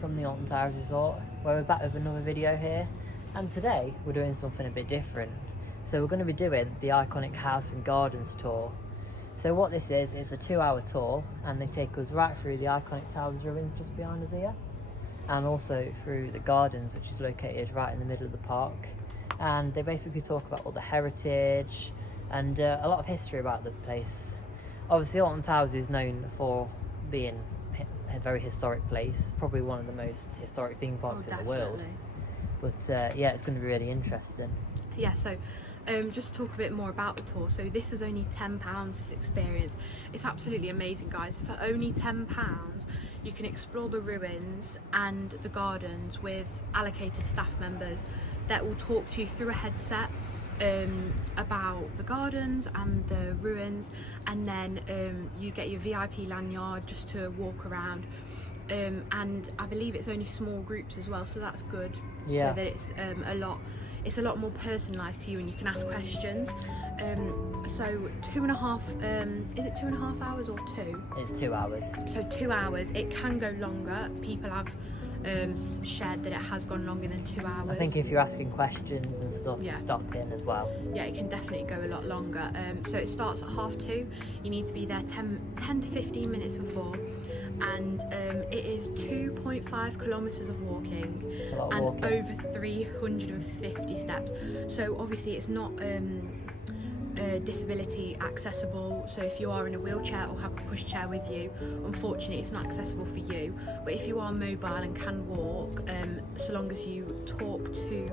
from the Alton Towers Resort, where we're back with another video here, and today we're doing something a bit different. So we're going to be doing the iconic House and Gardens tour. So what this is a 2-hour tour, and they take us right through the iconic Towers ruins just behind us here, and also through the gardens, which is located right in the middle of the park. And they basically talk about all the heritage and a lot of history about the place. Obviously Alton Towers is known for being a very historic place, probably one of the most historic theme parks in the world. But yeah, it's going to be really interesting. Yeah, so just to talk a bit more about the tour. So this is only £10, this experience. It's absolutely amazing, guys. For only £10 you can explore the ruins and the gardens with allocated staff members that will talk to you through a headset about the gardens and the ruins, and then you get your VIP lanyard just to walk around, and I believe it's only small groups as well, so that's good. Yeah. So that it's a lot more personalised to you, and you can ask questions. So 2.5 is it 2.5 hours or 2? It's 2 hours. So 2 hours. It can go longer. People have shared that it has gone longer than 2 hours. I think if you're asking questions and stuff, Yeah. you stop in as well. Yeah, it can definitely go a lot longer. So it starts at 2:30. You need to be there 10 to 15 minutes before, and it is 2.5 kilometres of walking It's a lot of and walking. over 350 steps. So obviously it's not disability accessible, so if you are in a wheelchair or have a pushchair with you, unfortunately it's not accessible for you. But if you are mobile and can walk, so long as you talk to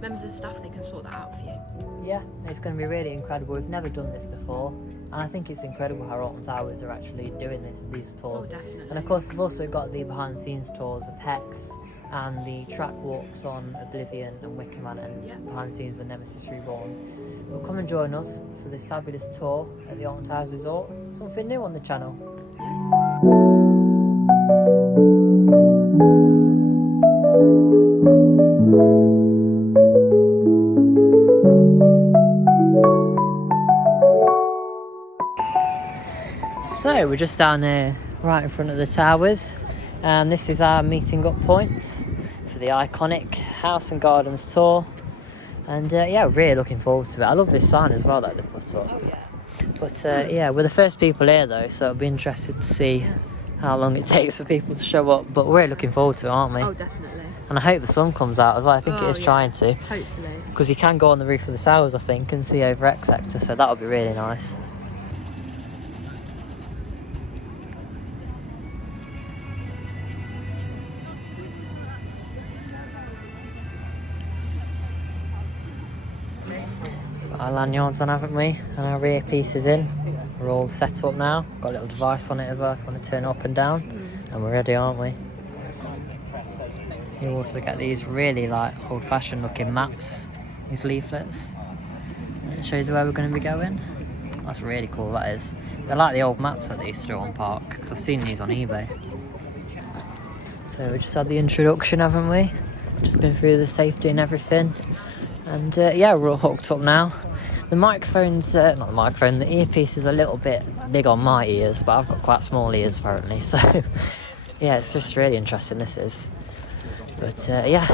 members of staff, they can sort that out for you. Yeah, it's going to be really incredible. We've never done this before, and I think it's incredible how Alton Towers are actually doing these tours. Oh, definitely. And of course they've also got the behind the scenes tours of Hex and the track walks on Oblivion and Wicker Man, and Yeah. behind the scenes of Nemesis Reborn. Well, come and join us for this fabulous tour at the Alton Towers Resort. Something new on the channel. So we're just down there right in front of the towers, and this is our meeting up point for the iconic House and Gardens tour. And yeah, really looking forward to it. I love this sign as well that they put up. Oh yeah. But yeah, we're the first people here though, so it'll be interesting to see how long it takes for people to show up. But we're looking forward to it, aren't we? Oh, definitely. And I hope the sun comes out as well. I think it is trying to. Hopefully. Because you can go on the roof of the towers, I think, and see over X sector, so that'll be really nice. Got our lanyards on, haven't we? And our rear pieces in. We're all set up now. Got a little device on it as well if you want to turn it up and down. And we're ready, aren't we? You also get these really like old-fashioned looking maps, these leaflets. And it shows you where we're going to be going. That's really cool, that is. They're like the old maps that they used to do on Park, because I've seen these on eBay. So we just had the introduction, haven't we? Just been through the safety and everything. And yeah, we're all hooked up now. The microphone's, not the microphone, the earpiece is a little bit big on my ears, but I've got quite small ears apparently. So yeah, it's just really interesting, this is. But yeah,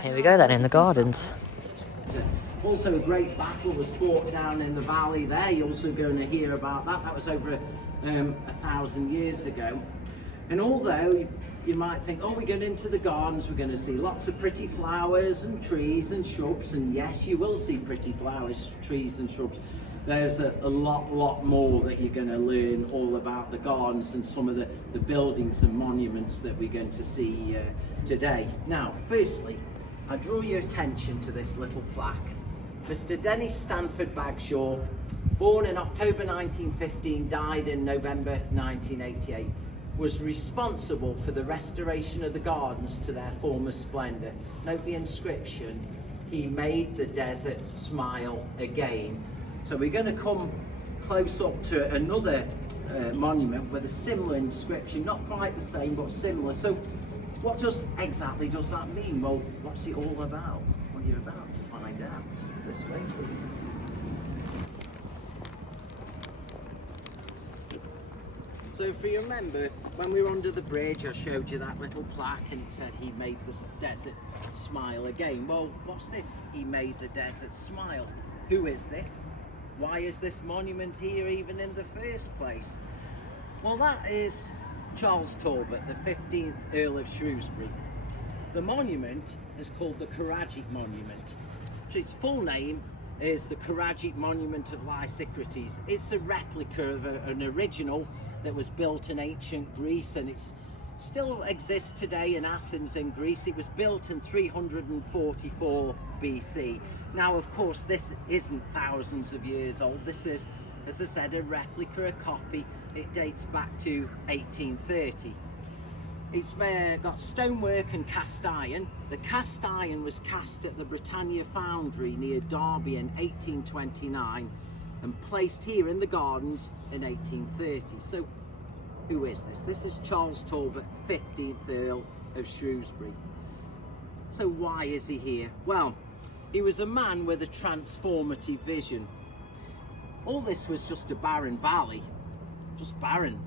here we go then in the gardens. Also, a great battle was fought down in the valley there. You're also going to hear about that. That was over 1,000 years ago. And although you might think, oh, we're going into the gardens, we're going to see lots of pretty flowers and trees and shrubs. And yes, you will see pretty flowers, trees and shrubs. There's a lot more that you're going to learn all about the gardens and some of the buildings and monuments that we're going to see today. Now, firstly, I draw your attention to this little plaque. Mr. Dennis Stanford Bagshaw, born in October 1915, died in November 1988, was responsible for the restoration of the gardens to their former splendour. Note the inscription, "He made the desert smile again." So we're going to come close up to another monument with a similar inscription, not quite the same but similar. So what exactly does that mean? Well, what's it all about? Well, you're about to find out. This way, please. So if you remember, when we were under the bridge, I showed you that little plaque and it said he made the desert smile again. Well, what's this? He made the desert smile. Who is this? Why is this monument here even in the first place? Well, that is Charles Talbot, the 15th Earl of Shrewsbury. The monument is called the Karadzic Monument. Its full name is the Karadzic Monument of Lysicrates. It's a replica of an original that was built in ancient Greece, and it still exists today in Athens in Greece. It was built in 344 BC. Now, of course, this isn't thousands of years old. This is, as I said, a replica, a copy. It dates back to 1830. It's got stonework and cast iron. The cast iron was cast at the Britannia Foundry near Derby in 1829 and placed here in the gardens in 1830. So who is this? This is Charles Talbot, 15th Earl of Shrewsbury. So why is he here? Well, he was a man with a transformative vision. All this was just a barren valley, just barren.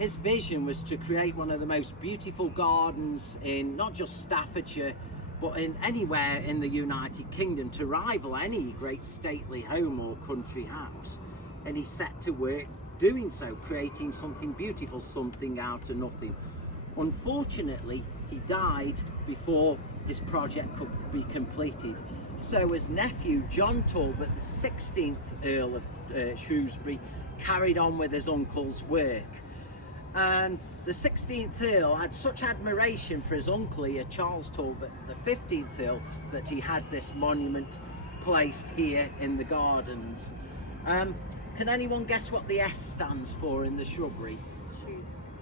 His vision was to create one of the most beautiful gardens in not just Staffordshire, but in anywhere in the United Kingdom, to rival any great stately home or country house. And he set to work doing so, creating something beautiful, something out of nothing. Unfortunately, he died before his project could be completed. So his nephew, John Talbot, the 16th Earl of Shrewsbury, carried on with his uncle's work. And the 16th Earl had such admiration for his uncle here, Charles Talbot, the 15th Earl, that he had this monument placed here in the gardens. Can anyone guess what the S stands for in the shrubbery?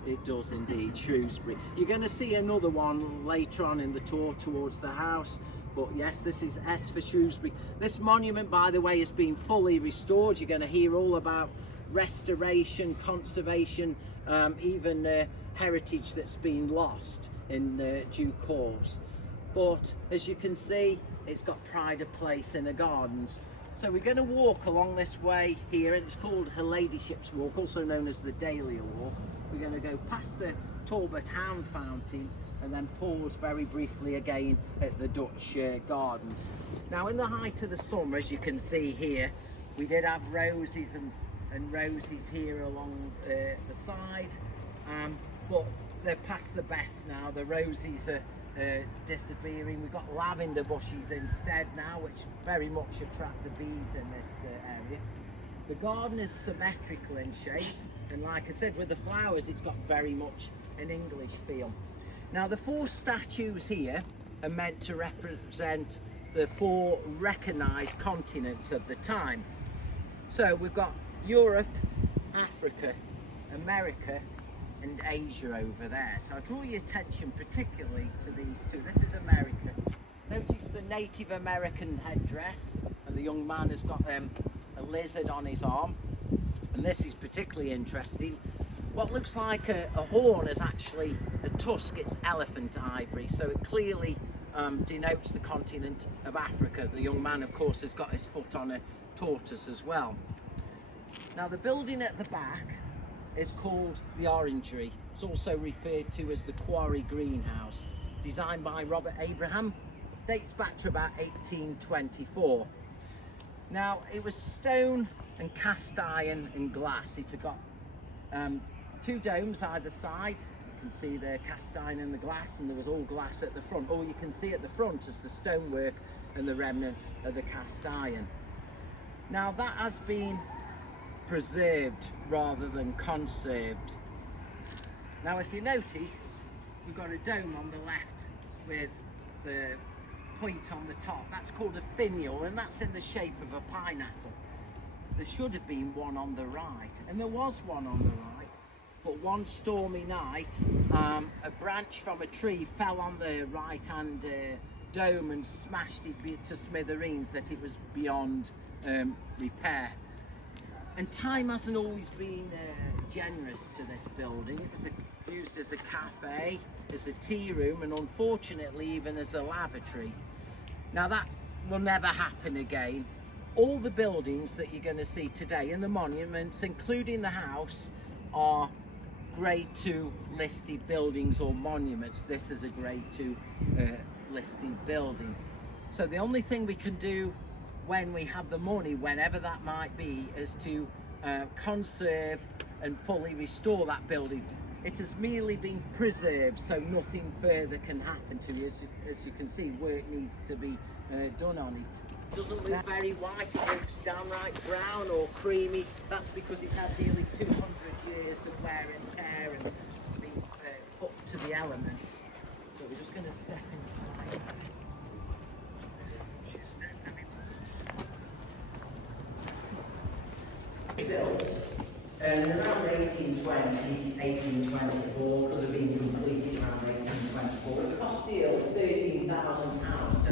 It does indeed, Shrewsbury. You're going to see another one later on in the tour towards the house, but yes, this is S for Shrewsbury. This monument, by the way, has been fully restored. You're going to hear all about restoration, conservation, even heritage that's been lost in due course. But as you can see, it's got pride of place in the gardens. So we're going to walk along this way here, and it's called Her Ladyship's Walk, also known as the Dahlia Walk. We're going to go past the Talbot Hound Fountain and then pause very briefly again at the Dutch Gardens. Now, in the height of the summer, as you can see here, we did have roses and roses here along the side, but they're past the best now. The roses are disappearing. We've got lavender bushes instead now, which very much attract the bees in this area. The garden is symmetrical in shape, and like I said, with the flowers, it's got very much an English feel. Now, the four statues here are meant to represent the four recognised continents of the time. So we've got Europe, Africa, America and Asia over there. So I draw your attention particularly to these two. This is America. Notice the Native American headdress, and the young man has got a lizard on his arm. And this is particularly interesting. What looks like a horn is actually a tusk. It's elephant ivory, so it clearly denotes the continent of Africa. The young man, of course, has got his foot on a tortoise as well. Now, the building at the back is called the Orangery. It's also referred to as the Quarry Greenhouse, designed by Robert Abraham. Dates back to about 1824. Now, it was stone and cast iron and glass. It had got two domes either side. You can see the cast iron and the glass, and there was all glass at the front. All you can see at the front is the stonework and the remnants of the cast iron. Now, that has been preserved rather than conserved. Now, if you notice, we've got a dome on the left with the point on the top. That's called a finial, and that's in the shape of a pineapple. There should have been one on the right, and there was one on the right, but one stormy night a branch from a tree fell on the right hand dome and smashed it to smithereens, that it was beyond repair. And time hasn't always been generous to this building. It was used as a cafe, as a tea room, and unfortunately even as a lavatory. Now, that will never happen again. All the buildings that you're going to see today in the monuments, including the house, are grade 2 listed buildings or monuments. This is a grade 2 listed building. So the only thing we can do when we have the money, whenever that might be, is to conserve and fully restore that building. It has merely been preserved, so nothing further can happen to it. As you can see, work needs to be done on it. It doesn't look very white, it looks downright brown or creamy. That's because it's had nearly 200 years of wear and tear and been put to the elements. So we're just going to step inside. Built around 1820, 1824, could have been completed around 1824. It cost steel £13,000 to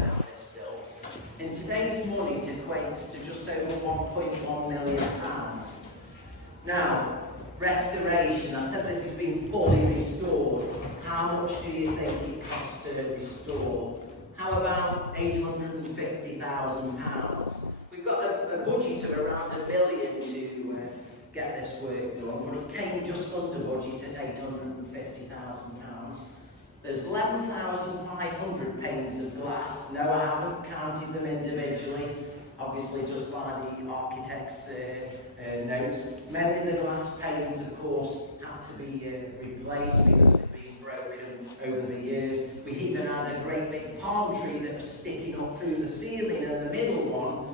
have this built. In today's money, it equates to just over £1.1 million. Now, restoration, I said this has been fully restored. How much do you think it costs to restore? How about £850,000? We've got a budget of around £1 million to get this work done, but it came just under budget at £850,000. There's 11,500 panes of glass. No, I haven't counted them individually, obviously just by the architect's notes. Many of the glass panes, of course, had to be replaced because they've been broken over the years. We even had a great big palm tree that was sticking up through the ceiling, and the middle one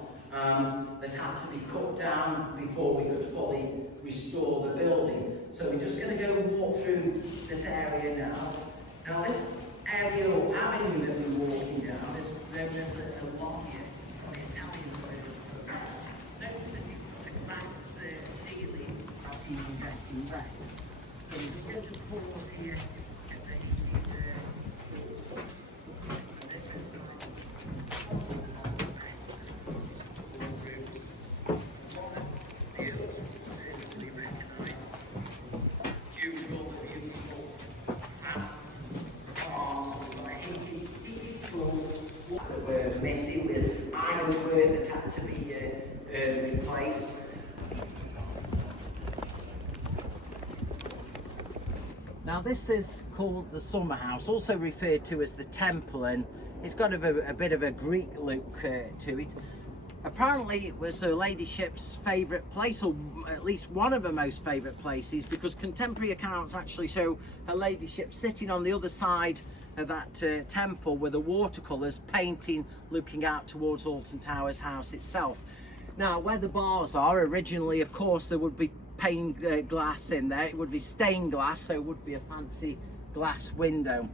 that had to be cut down before we could fully restore the building. So we're just going to go walk through this area now. Now this aerial avenue that we're walking down is known as a loggia, or the Italian word for that. Notice that you've got a glass ceiling that's even getting wet. So we're going to pull up here and then you see messy with ironwork that had to be replaced. Now this is called the summer house, also referred to as the temple, and it's got a bit of a Greek look to it. Apparently it was her ladyship's favourite place, or at least one of her most favourite places, because contemporary accounts actually show her ladyship sitting on the other side of that temple with the watercolours painting, looking out towards Alton Towers house itself. Now where the bars are, originally of course there would be pane glass in there, it would be stained glass, so it would be a fancy glass window.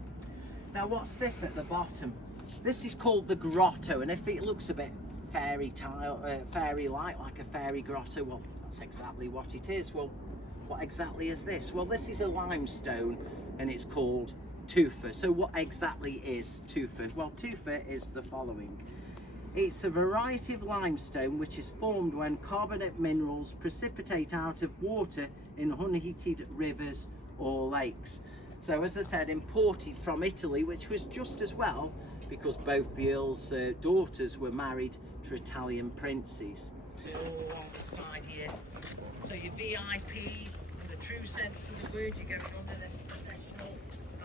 Now what's this at the bottom? This is called the grotto, and if it looks a bit fairy-like, like a fairy grotto, well that's exactly what it is. Well, what exactly is this? Well, this is a limestone and it's called tufa. So what exactly is tufa? Well, tufa is the following. It's a variety of limestone which is formed when carbonate minerals precipitate out of water in unheated rivers or lakes. So as I said, imported from Italy, which was just as well because both the Earl's daughters were married to Italian princes. All on the side here. So your VIPs, in the true sense of the word, you're going under this processional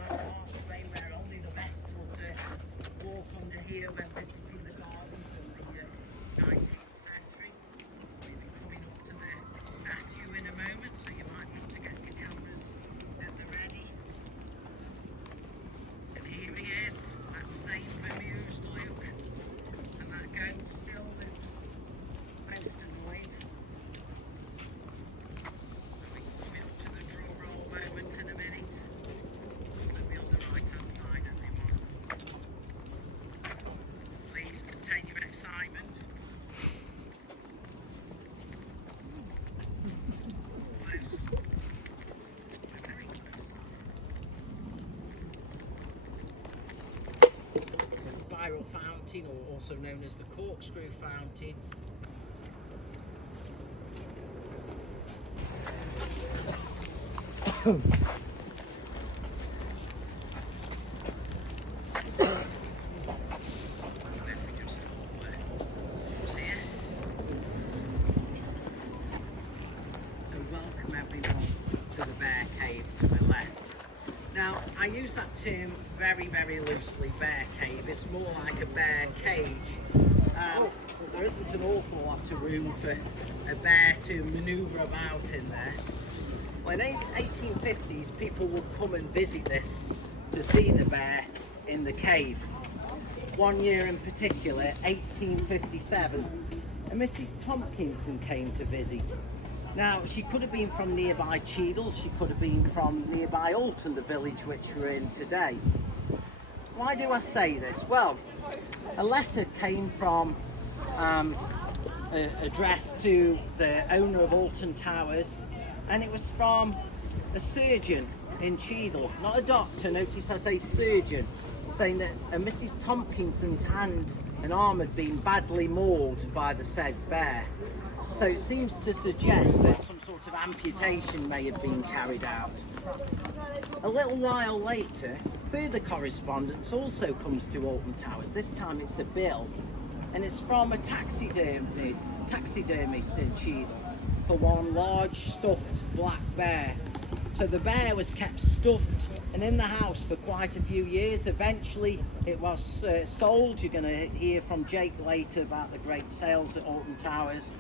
archway where only the best would walk under here when visiting the gardens from the 19th century. We'll be coming up to the statue in a moment, so you might want to get your cameras at the ready. And here he is, that same bemused look, and that goat still looks most annoyed. So we're coming up to the drum roll moment in a minute. It'll be on the right hand side, everyone. Please contain your excitement. The spiral fountain, or also known as the corkscrew fountain. So welcome everyone to the Bear Cave. use that term very, very loosely, bear cave. It's more like a bear cage. There isn't an awful lot of room for a bear to manoeuvre about in there. Well, in the 1850s, people would come and visit this to see the bear in the cave. One year in particular, 1857, and Mrs. Tompkinson came to visit. Now, she could have been from nearby Cheadle, she could have been from nearby Alton, the village which we're in today. Why do I say this? Well, a letter came from addressed to the owner of Alton Towers, and it was from a surgeon in Cheadle, not a doctor, notice I say surgeon, saying that Mrs. Tompkinson's hand and arm had been badly mauled by the said bear. So it seems to suggest that some sort of amputation may have been carried out. A little while later, further correspondence also comes to Alton Towers. This time it's a bill, and it's from a taxidermist in Cheadle for one large stuffed black bear. So the bear was kept stuffed and in the house for quite a few years. Eventually it was sold. You're going to hear from Jake later about the great sales at Alton Towers.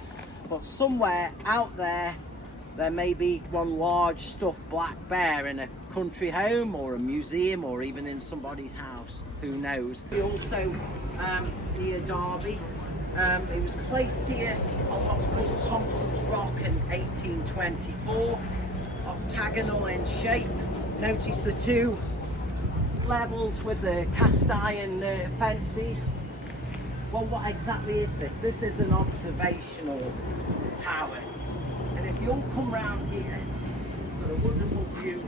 But somewhere out there, there may be one large stuffed black bear in a country home or a museum or even in somebody's house. Who knows? We also near Derby. It was placed here on what's called Thompson's Rock in 1824. Octagonal in shape. Notice the two levels with the cast iron fences. Well, what exactly is this? This is an observational tower. And if you'll come round here, got a wonderful view.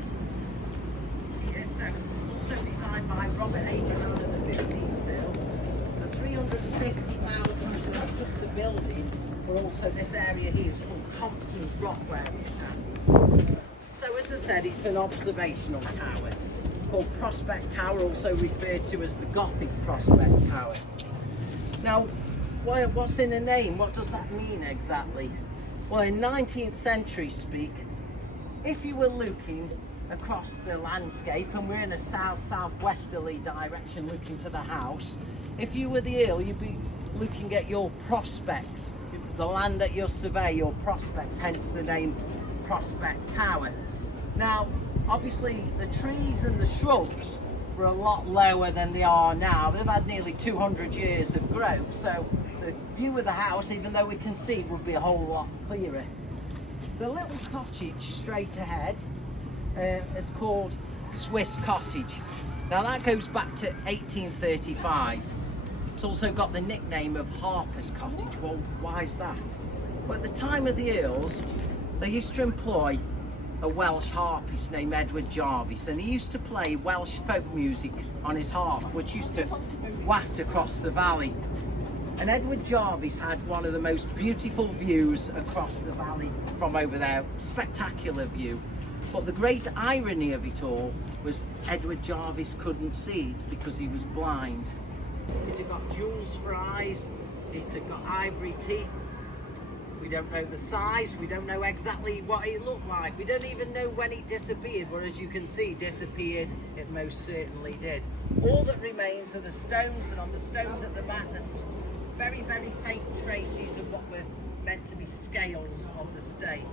It's also designed by Robert Abraham in the 15th film. The 350,000, so not just the building, but also this area here. It's called Thompson's Rock where we stand. So as I said, it's an observational tower called Prospect Tower, also referred to as the Gothic Prospect Tower. Now, what's in the name? What does that mean exactly? Well, in 19th century speak, if you were looking across the landscape, and we're in a south-southwesterly direction looking to the house, if you were the Earl, you'd be looking at your prospects, the land that you survey, your prospects, hence the name Prospect Tower. Now, obviously, the trees and the shrubs were a lot lower than they are now. They've had nearly 200 years of growth, so the view of the house, even though we can see, would be a whole lot clearer. The little cottage straight ahead is called Swiss Cottage. Now that goes back to 1835. It's also got the nickname of Harper's Cottage. Well, why is that? Well, at the time of the Earls, they used to employ a Welsh harpist named Edward Jarvis, and he used to play Welsh folk music on his harp, which used to waft across the valley. And Edward Jarvis had one of the most beautiful views across the valley from over there, spectacular view. But the great irony of it all was Edward Jarvis couldn't see because he was blind. It had got jewels for eyes, it had got ivory teeth. We don't know the size, we don't know exactly what it looked like. We don't even know when it disappeared, but as you can see, disappeared, it most certainly did. All that remains are the stones, and on the stones at the back, there's very, very faint traces of what were meant to be scales of the stake.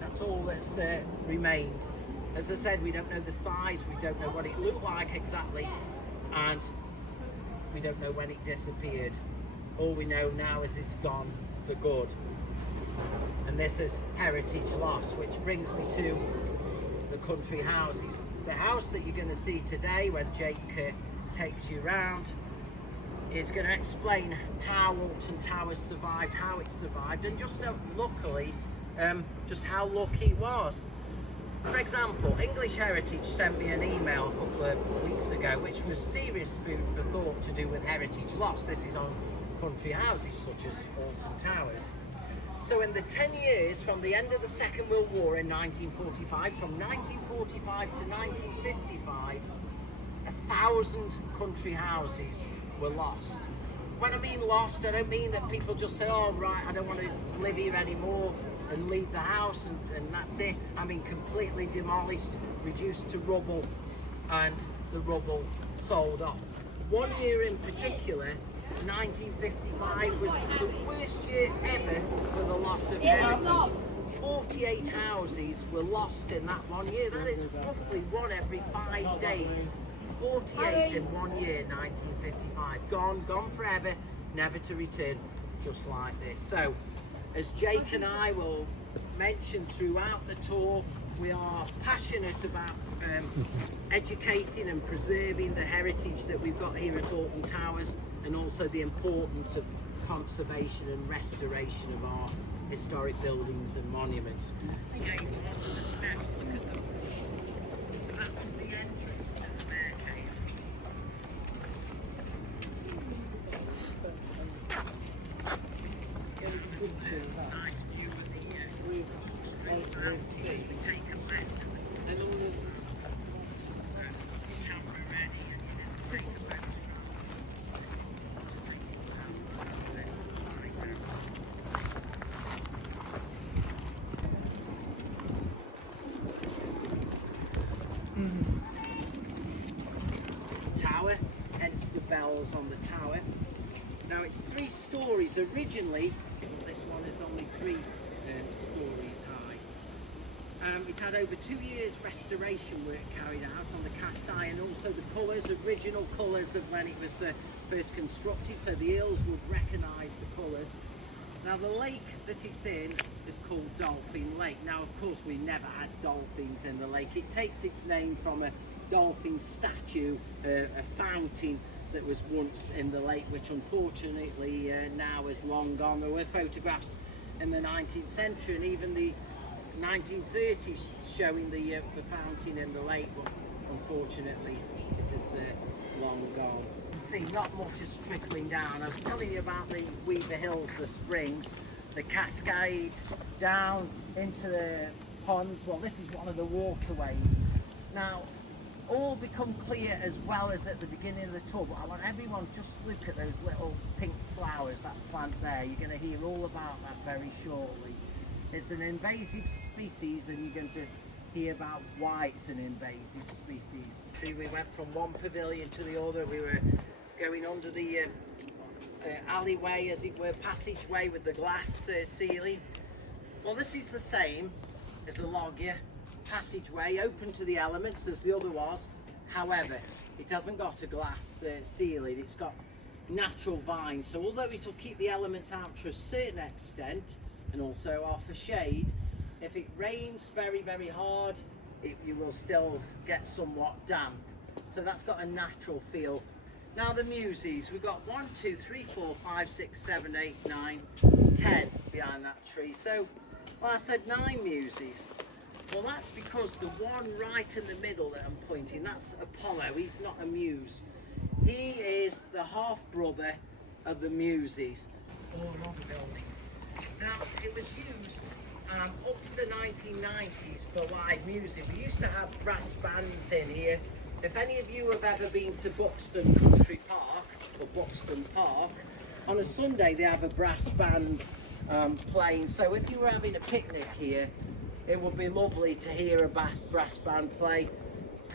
That's all that remains. As I said, we don't know the size, we don't know what it looked like exactly, and we don't know when it disappeared. All we know now is it's gone for good. And this is heritage loss, which brings me to the country houses. The house that you're going to see today when Jake takes you round is going to explain how Alton Towers survived, how it survived, and just luckily, just how lucky it was. For example, English Heritage sent me an email a couple of weeks ago, which was serious food for thought to do with heritage loss. This is on country houses such as Alton Towers. So in the 10 years from the end of the Second World War in 1945, from 1945 to 1955, 1,000 country houses were lost. When I mean lost, I don't mean that people just say, oh right, I don't want to live here anymore and leave the house and that's it. I mean completely demolished, reduced to rubble. and the rubble sold off. One year in particular, 1955, was the worst year ever for the loss of heritage. 48 houses were lost in that 1 year. That is roughly one every 5 days. 48 in 1 year, 1955. Gone forever, never to return, just like this. So, as Jake and I will mention throughout the tour, we are passionate about educating and preserving the heritage that we've got here at Alton Towers, and also the importance of conservation and restoration of our historic buildings and monuments. Again, look at them. So that was the entrance to the staircase. Nice view of the take a left and all of camera ready and you just take a left. Tower, hence the bells on the tower. Now it's 3 stories originally. This one is only 3 stories high. It had over 2 years restoration work carried out on the cast iron, also the colours, original colours of when it was first constructed, so the earls would recognise the colours. Now the lake that it's in is called Dolphin Lake. Now of course we never had dolphins in the lake. It takes its name from a dolphin statue, a fountain that was once in the lake, which unfortunately now is long gone. There were photographs in the 19th century and even the 1930s showing the fountain in the lake, but unfortunately it is long gone. See, not much is trickling down. I was telling you about the Weaver Hills, the springs, the cascade down into the ponds. Well, this is one of the waterways. Now, all become clear as well as at the beginning of the tour, but I want everyone just look at those little pink flowers, that plant there. You're going to hear all about that very shortly. It's an invasive species, and you're going to hear about why it's an invasive species. See, we went from one pavilion to the other. We were going under the alleyway, as it were, passageway with the glass ceiling. Well, this is the same as the loggia passageway, open to the elements as the other was. However, it hasn't got a glass ceiling, it's got natural vines. So although it'll keep the elements out to a certain extent and also offer shade, if it rains very, very hard, you will still get somewhat damp. So that's got a natural feel. Now the muses, we've got 1, 2, 3, 4, 5, 6, 7, 8, 9, 10 behind that tree. So, well, I said 9 muses. Well, that's because the one right in the middle that I'm pointing, that's Apollo. He's not a muse. He is the half-brother of the muses. Or another building. Now, it was used up to the 1990s for live music. We used to have brass bands in here. If any of you have ever been to Buxton Country Park, or Buxton Park, on a Sunday they have a brass band playing. So if you were having a picnic here, it would be lovely to hear a brass band play. It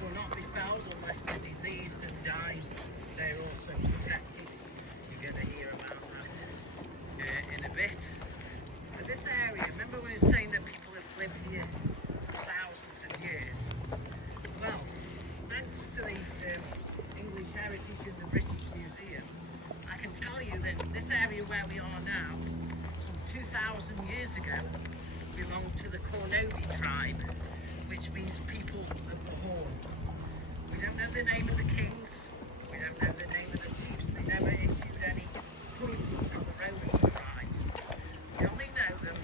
will not be found unless they're diseased and dying. They're also protected. You're going to hear about that in a bit. But this area, remember when I was saying that people have lived here for thousands of years? Well, thanks to the English Heritage and the British Museum, I can tell you that this area where we are now, some 2,000 years ago, belonged to the Cornobi tribe, which means people of the horn. We don't know the name of the kings, we don't know the name of the chiefs, they never issued any points from the Roman tribe. We only know them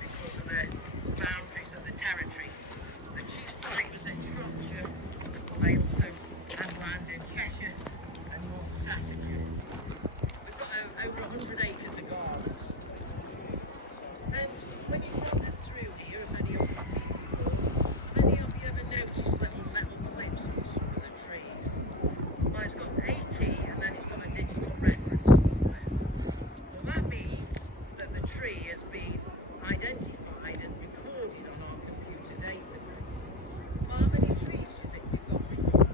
because of the boundaries of the territory. The chief's site was in Shropshire, they also had land in Cheshire and North Staffordshire. We've got over 100 acres of gardens. And when you wander through here, have any of you ever noticed little metal clips on some of the trees? Well, it's got 80 and then it's got a digital reference on there. Well, that means that the tree has been identified and recorded on our computer database. Well, how many trees do you think we've got?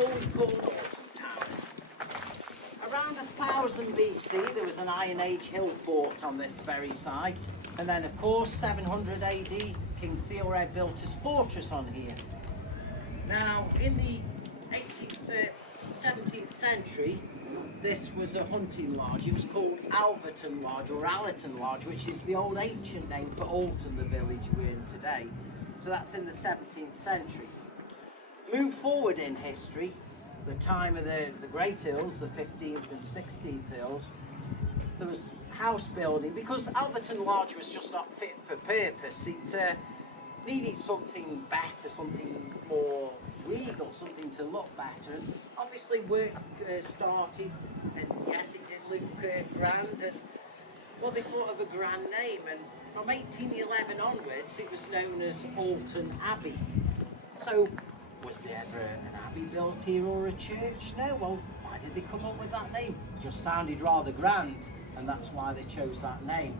always called Alton Towers. Around 1000 BC, there was an Iron Age hill fort on this very site. And then, of course, 700 AD, King Theodred built his fortress on here. Now, in the 17th century, this was a hunting lodge. It was called Alton Lodge or Allerton Lodge, which is the old ancient name for Alton, the village we're in today. So that's in the 17th century. Move forward in history, the time of the Great Hills, the 15th and 16th Hills, there was house building. Because Alton Lodge was just not fit for purpose, it needed something better, something more regal, something to look better. And obviously work started, and yes, it did look grand, and well, they thought of a grand name, and from 1811 onwards it was known as Alton Abbey. So was there ever an abbey built here or a church? No. Well, why did they come up with that name? It just sounded rather grand, and that's why they chose that name.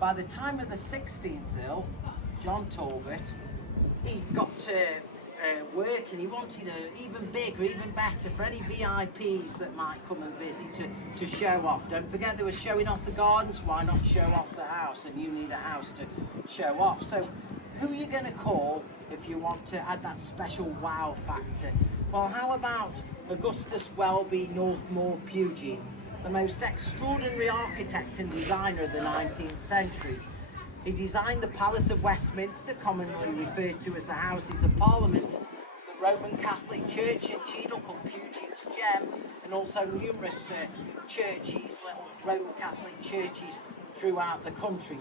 By the time of the 16th Earl, John Talbot, he got to work, and he wanted an even bigger, even better for any VIPs that might come and visit to show off. Don't forget, they were showing off the gardens. Why not show off the house? And you need a house to show off. So who are you going to call if you want to add that special wow factor? Well, how about Augustus Welby Northmore Pugin, the most extraordinary architect and designer of the 19th century. He designed the Palace of Westminster, commonly referred to as the Houses of Parliament, the Roman Catholic Church in Cheadle called Pugin's Gem, and also numerous churches, little Roman Catholic churches throughout the country.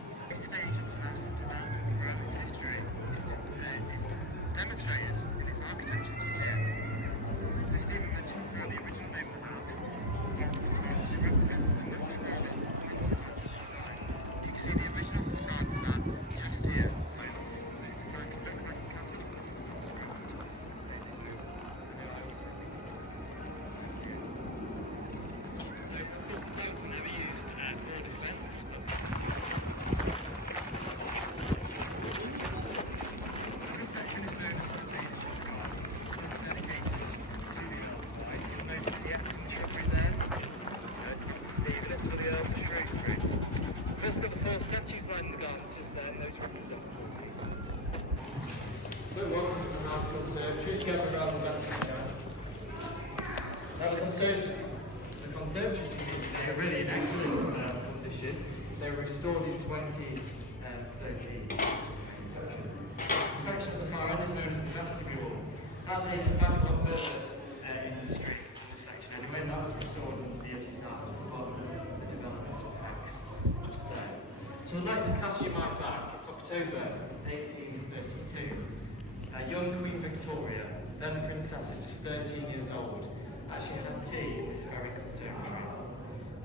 The conservatories are really in excellent condition. They were restored in 2013. The section of the far end is known as the vestibule. That lays the back of the in the street section anyway, and that was restored into the 89th as part of the development of Pax just there. So I'd like to cast your mind back. It's October 1832. Young Queen Victoria, then princess at just 13 years old, actually had tea in this very conservatory.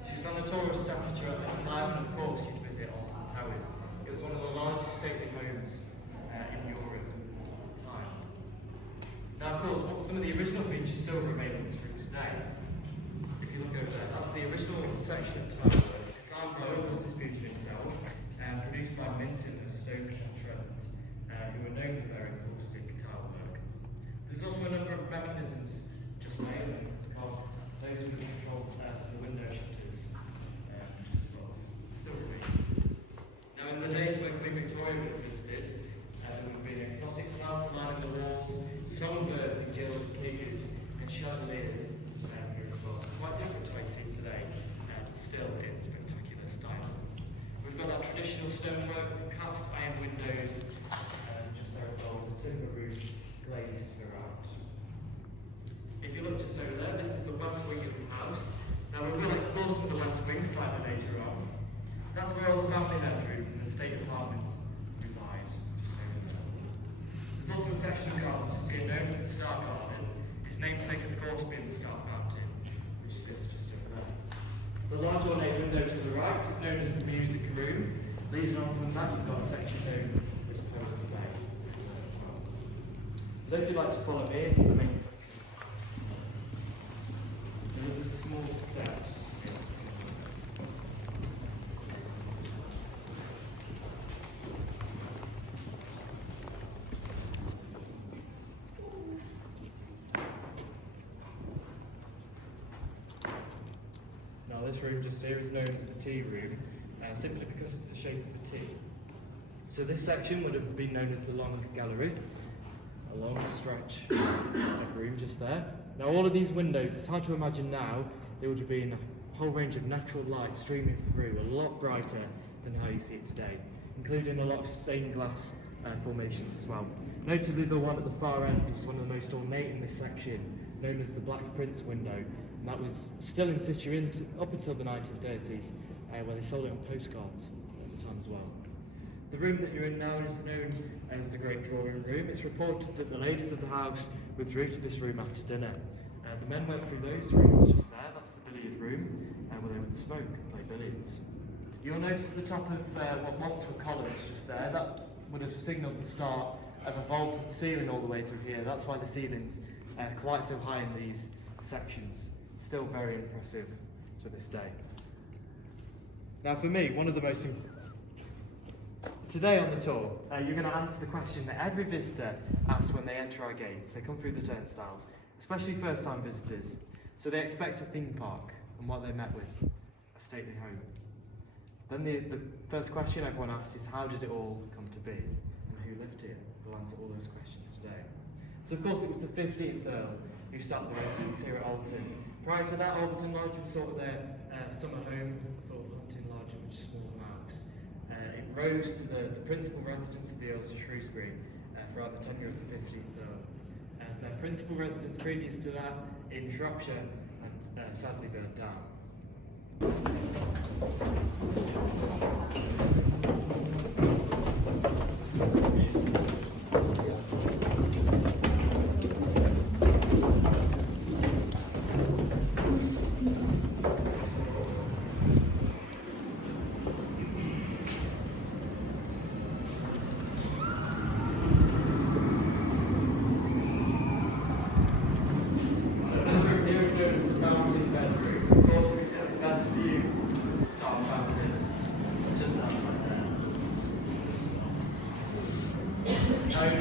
She was on a tour of Staffordshire at this time, and of course you'd visit Alton Towers. It was one of the largest stately homes in Europe at the time. Now, of course, what some of the original features still remain in this room today. If you look over there, that's the original section of tilework, designed by Augustus Pugin himself, and produced by Minton of Stoke-on-Trent, who were known for their acoustic tilework. There's also a number of mechanisms just there, those would have controlled some of the window shutters just above. Now, in the days when Queen Victoria visited, there would have been exotic plants lining the walls, songbirds and gilded figures, and chandeliers here as well. So quite different to what you see today, still in spectacular style. We've got our traditional stonework with cast iron windows, just there as well, the timber roof glazed throughout. If you look just over there, this is the west wing of the house. Now we will explore some of the west wing slightly later on. That's where all the family bedrooms and the state apartments reside, just over there. There's also a section of gardens just here known as the Star Garden. Its namesake of course being the Star Fountain, which sits just over there. The large ornate window to the right is known as the music room. Leading on from that, you've got a section known as Poets Bay as well. So if you'd like to follow me into the main section. There's a small step. Now this room just here is known as the tea room, simply because it's the shape of a T. So this section would have been known as the long gallery, a long stretch of room just there. Now all of these windows, it's hard to imagine now, there would have been a whole range of natural light streaming through, a lot brighter than how you see it today, including a lot of stained glass formations as well. Notably the one at the far end is one of the most ornate in this section, known as the Black Prince window, and that was still in situ up until the 1930s, where they sold it on postcards at the time as well. The room that you're in now is known as the Great Drawing Room. It's reported that the ladies of the house withdrew to this room after dinner. The men went through those rooms just there, that's the billiard room, where they would smoke and play billiards. You'll notice the top of what once were columns just there, that would have signalled the start of a vaulted ceiling all the way through here. That's why the ceiling's quite so high in these sections. Still very impressive to this day. Now for me, one of the most today on the tour, you're going to answer the question that every visitor asks when they enter our gates. They come through the turnstiles, especially first-time visitors. So they expect a theme park, and what they met with, a stately home. Then the first question everyone asks is, how did it all come to be? And who lived here? We'll answer all those questions today. So of course it was the 15th Earl who started the residence here at Alton. Prior to that, Alton Lodge was sort of their summer home, sort of hunting lodge, a much smaller house. It rose to the principal residence of the Earls of Shrewsbury throughout the tenure of the 15th Earl, as their principal residence previous to that in Shropshire and sadly burnt down.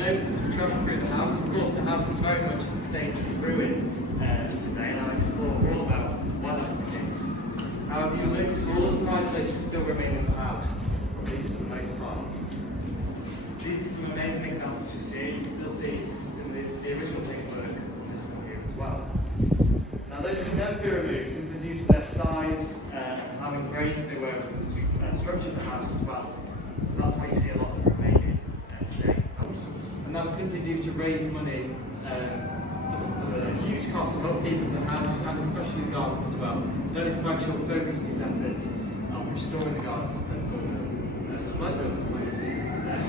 As we travel through the house, of course the house is very much in a state of ruin today, and I'll explore all about why that's the case. However, you'll notice all of the fireplaces still remain in the house, at least for the most part. These are some amazing examples you see. You can still see some of the original paintwork on this one here as well. Now those can never be removed simply due to their size and how engraved they were with the structure of the house as well. So that's why you see a lot of them remaining today. And that was simply due to raise money for the huge cost of upkeep of the house and especially the gardens as well. Dennis Bagshall focused his efforts on restoring the gardens and for the split buildings like you see today.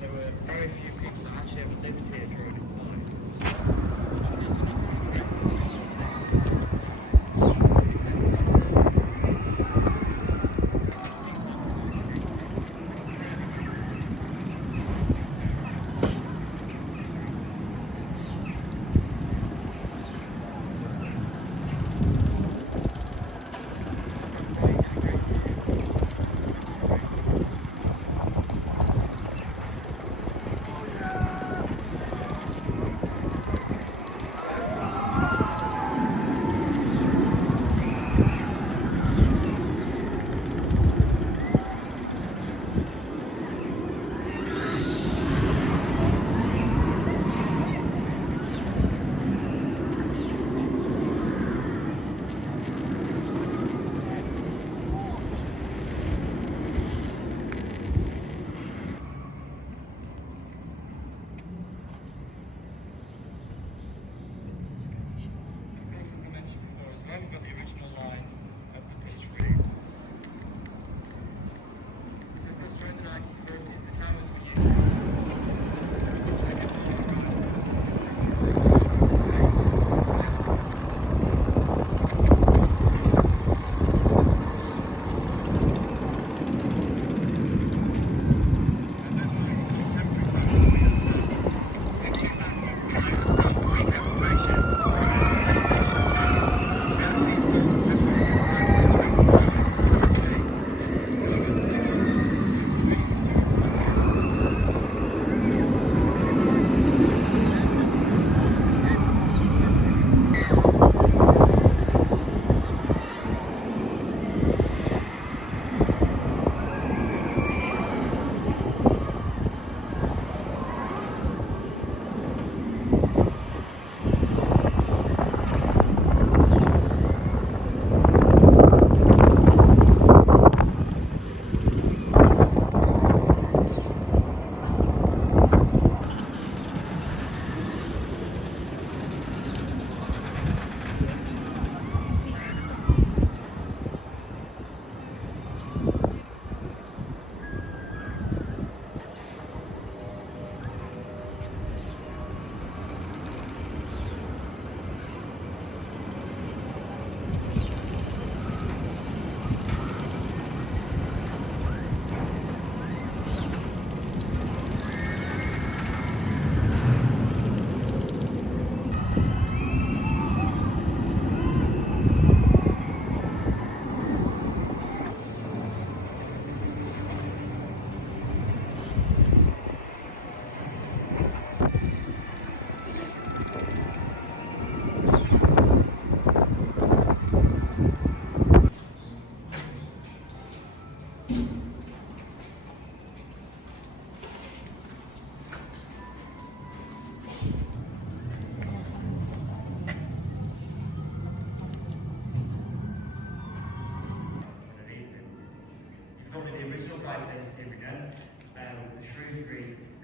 There were very few people that actually ever lived here during its life.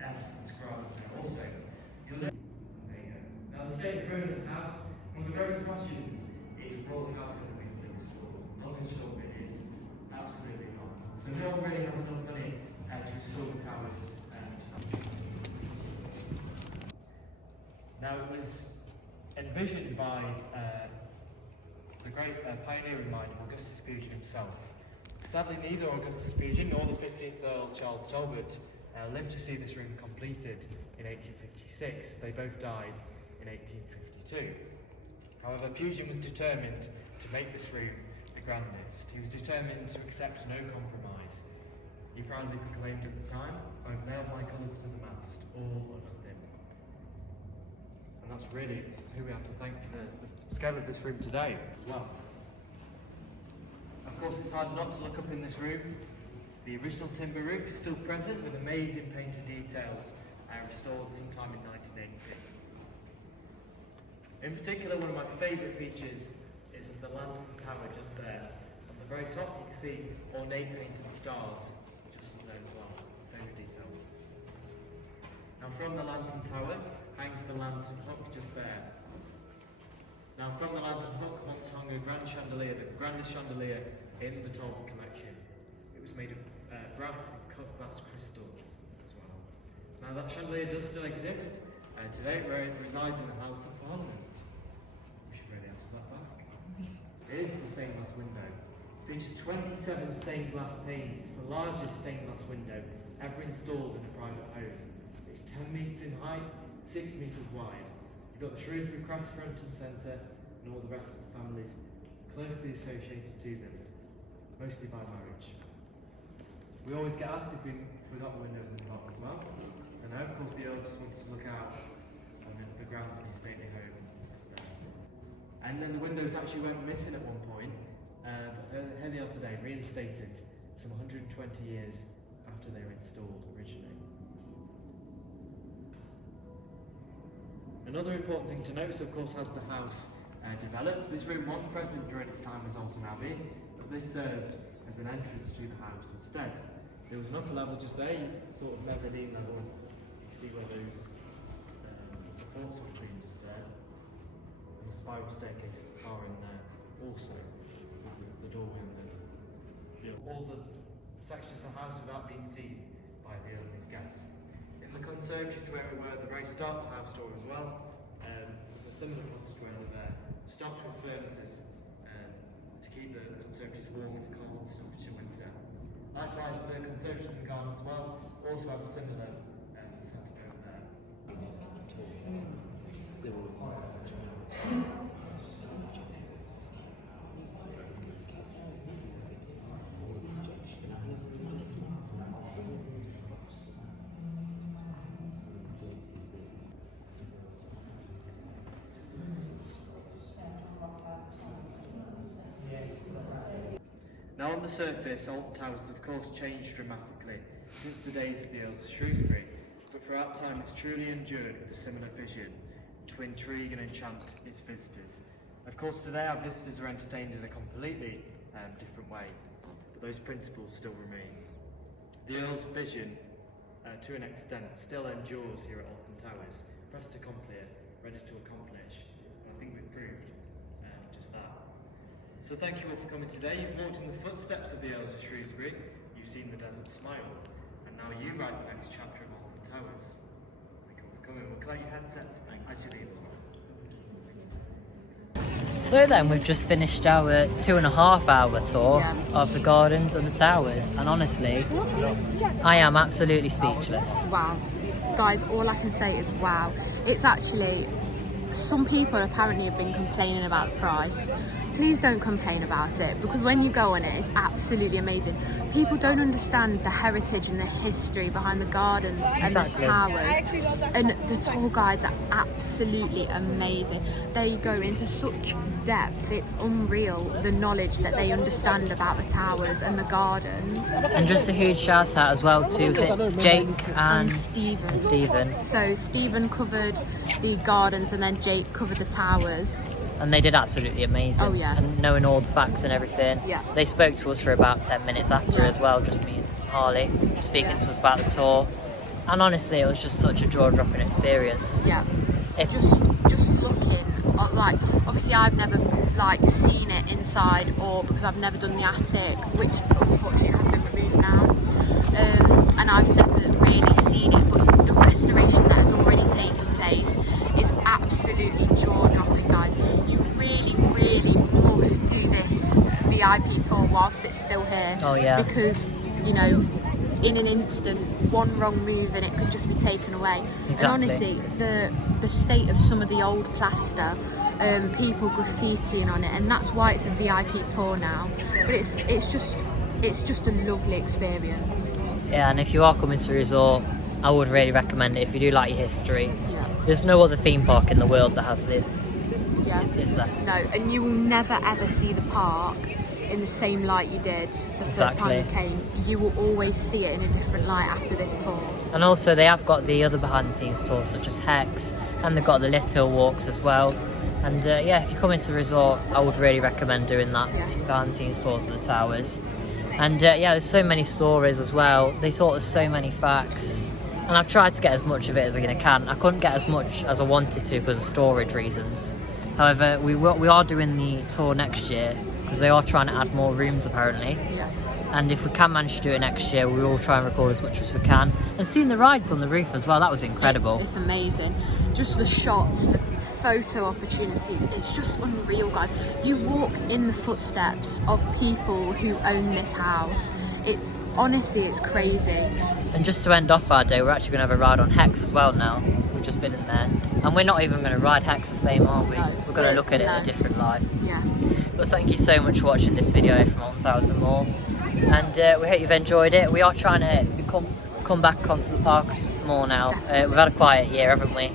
S inscribed there also. You'll know. There you go. Now the state of ruin of the house, one of the greatest questions is, will the house ever be fully restored? Long and short of it is absolutely not. So no one really has enough money to restore the towers. Now it was envisioned by the great pioneering mind of Augustus Pugin himself. Sadly, neither Augustus Pugin nor the 15th Earl Charles Talbot lived to see this room completed in 1856. They both died in 1852. However, Pugin was determined to make this room the grandest. He was determined to accept no compromise. He proudly proclaimed at the time, "I've nailed my colours to the mast, all or nothing." And that's really who we have to thank for the scale of this room today as well. Of course, it's hard not to look up in this room. The original timber roof is still present with amazing painted details restored sometime in 1980. In particular, one of my favourite features is of the lantern tower just there. On the very top you can see ornate painted stars just there as well. Favourite detail. Now from the lantern tower hangs the lantern hook just there. Now from the lantern hook once hung a grand chandelier, the grandest chandelier in the Talbot collection. It was made of brass and cut glass crystal as well. Now that chandelier does still exist today, where it resides in the House of Parliament. We should really ask for that back. It is the stained glass window. It features 27 stained glass panes. It's the largest stained glass window ever installed in a private home. It's 10 metres in height, 6 metres wide. You've got the Shrewsbury crest front and centre, and all the rest of the families closely associated to them, mostly by marriage. We always get asked if we got the windows in the top as well. And now, of course, the Earl just wants to look out and then the ground of his stately home is there. And then the windows actually went missing at one point. Here they are today, reinstated some 120 years after they were installed originally. Another important thing to note, so of course, as the house developed, this room was present during its time as Alton Abbey, but this served as an entrance to the house instead. There was an upper level just there, sort of mezzanine level. You see where those supports were between just there. And the spiral staircase are in there also, with the doorway and all the sections of the house without being seen by the Earl and his guests. In the conservatories where we were at the very start of the house door as well, there's a similar passageway over there, stocked with furnaces to keep the conservatories warm in the cold Staffordshire winter. Likewise, the conservatories in the garden as well also have a similar setup over there. Now on the surface, Alton Towers has of course changed dramatically since the days of the Earls of Shrewsbury, but throughout time it's truly endured with a similar vision to intrigue and enchant its visitors. Of course today our visitors are entertained in a completely different way, but those principles still remain. The Earl's vision, to an extent, still endures here at Alton Towers, pressed to accomplir, ready to accomplish, and I think we've proved just that. So thank you all for coming today. You've walked in the footsteps of the Earls of Shrewsbury, you've seen the desert smile, and now you write the next chapter of Alton Towers. Thank you all for coming. We'll collect your headsets as you leave as well. So then, we've just finished our 2.5-hour tour of the gardens and the towers, and honestly, I am absolutely speechless. Wow. Guys, all I can say is wow. It's actually, some people apparently have been complaining about the price. Please don't complain about it, because when you go on it, it's absolutely amazing. People don't understand the heritage and the history behind the gardens and the towers, and the tour guides are absolutely amazing. They go into such depth, it's unreal, the knowledge that they understand about the towers and the gardens. And just a huge shout out as well to Jake and Stephen. So Stephen covered the gardens and then Jake covered the towers. And they did absolutely amazing. Oh yeah. And knowing all the facts and everything. Yeah. They spoke to us for about 10 minutes after as well, just me and Harley, speaking to us about the tour. And honestly, it was just such a jaw-dropping experience. Yeah. If Just looking, like, obviously I've never like seen it inside, or because I've never done the attic, which unfortunately has been removed now, and I've never really seen it, but the restoration that has already taken place is absolutely jaw-dropping, guys. You really must do this VIP tour whilst it's still here. Oh yeah. Because, you know, in an instant, one wrong move and it could just be taken away. Exactly. And honestly, the state of some of the old plaster, people graffitiing on it, and that's why it's a VIP tour now. But it's just a lovely experience. Yeah, and if you are coming to the resort, I would really recommend it if you do like your history. Yeah. There's no other theme park in the world that has this. Yeah. Is there? No, and you will never ever see the park in the same light you did the first time you came. You will always see it in a different light after this tour. And also they have got the other behind the scenes tours such as Hex, and they've got the Little Walks as well. And yeah, if you come into the resort, I would really recommend doing that. Yeah. Behind the scenes tours of the towers. And yeah, there's so many stories as well. They taught us so many facts, and I've tried to get as much of it as I can. I couldn't get as much as I wanted to because of storage reasons. However, we are doing the tour next year because they are trying to add more rooms apparently. Yes. And if we can manage to do it next year, we will try and record as much as we can. And seeing the rides on the roof as well, that was incredible. It's amazing. Just the shots, the photo opportunities, it's just unreal, guys. You walk in the footsteps of people who own this house. It's honestly, it's crazy. And just to end off our day, we're actually going to have a ride on Hex as well now. We've just been in there. And we're not even going to ride Hex the same, are we? No, We're going to look at it in a different light. Yeah. But thank you so much for watching this video from Alton Towers and more. And we hope you've enjoyed it. We are trying to come back onto the parks more now. We've had a quiet year, haven't we?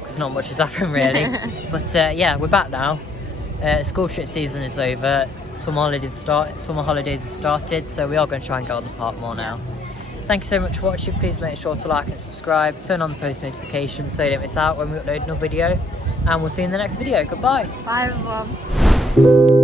Because not much has happened really. But yeah, we're back now. School trip season is over. Summer holidays have started, so we are going to try and get on the park more now. Thank you so much for watching. Please make sure to like and subscribe. Turn on the post notifications so you don't miss out when we upload another video. And we'll see you in the next video. Goodbye. Bye everyone.